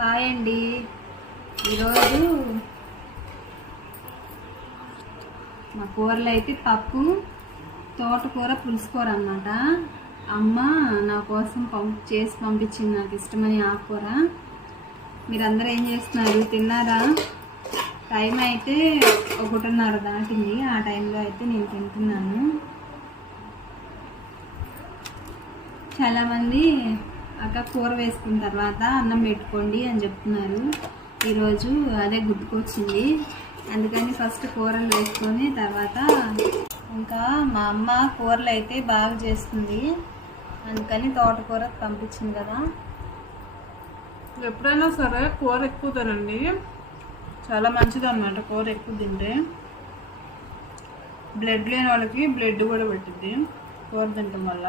Hi అండి. ఈరోజు మా కూరలు అయితే పప్పు, తోటకూర, పులుసుకూర అన్నమాట. అమ్మ నా కోసం చేసి పంపించింది, నాకు ఇష్టమని ఆకుకూర. మీరందరూ ఏం చేస్తున్నారు? తిన్నారా? టైం అయితే 1:30 దాటింది. ఆ టైంలో అయితే నేను తింటున్నాను. చాలామంది అక్క కూర వేసుకున్న తర్వాత అన్నం పెట్టుకోండి అని చెప్తున్నారు. ఈరోజు అదే గుర్తుకొచ్చింది, అందుకని ఫస్ట్ కూరలు వేసుకొని తర్వాత ఇంకా మా అమ్మ కూరలు అయితే బాగా చేస్తుంది, అందుకని తోటకూర పంపించింది కదా. ఎప్పుడైనా సరే కూర ఎక్కువ తినండి, చాలా మంచిది అన్నమాట. కూర ఎక్కువ తింటే బ్లడ్ లేని వాళ్ళకి బ్లడ్ కూడా పెట్టింది కూర తినటం వల్ల.